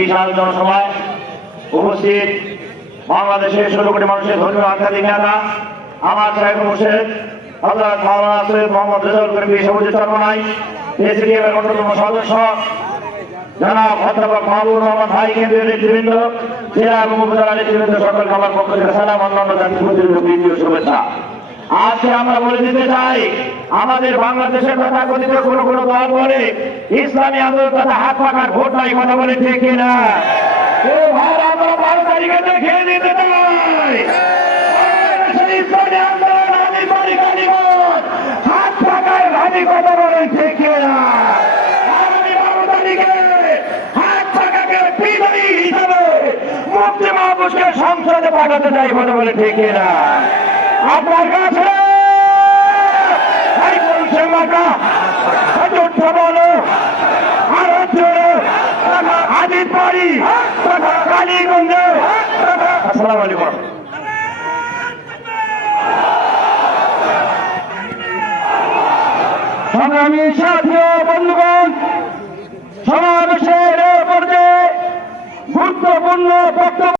বিশাল জনসভায় উপস্থিত বাংলাদেশের 16 কোটি মানুষের ধর্মীয় আধ্যাত্মিক নেতা আমার সাহেব মুর্শেদ হযরত মাওলানা সৈয়দ মোহাম্মদ রেজাউল করিম সবুজ চরমনাই এসডিএমের অন্যতম সদস্য জনাব অধ্যাপক মাহবুবুর রহমান ভাই, কেন্দ্রীয় নেতৃবৃন্দ, জেলা এবং উপজেলা নেতৃবৃন্দ, সকলকে আমার পক্ষ থেকে সালাম, অন্যান্য জাতীয় প্রতিনিধি শুভেচ্ছা। আজকে আমরা বলে দিতে চাই, আমাদের বাংলাদেশের কথা কথিত কোনো কোনো দল বলে ইসলামী আন্দোলন কথা হাত পাকার ভোট নাই, কথা বলে ঠিক কিনা? ও ভাই, আমরা 12 তারিখে দেখিয়ে দিতে চাই ইসলামী আন্দোলন আমি বলি কালীগঞ্জ হাত পাকার ভাবি, কথা বলে ঠিক কিনা? আগামী 12 তারিখে হাত পাকাকে বিজয়ী হিসাবে মুফতি মাহফুজকে সংসদে পাঠাতে চাই, কথা বলে ঠিক কিনা? আপনার কাছে কালীগঞ্জে। আসসালামু আলাইকুম। সংগ্রামী সাথী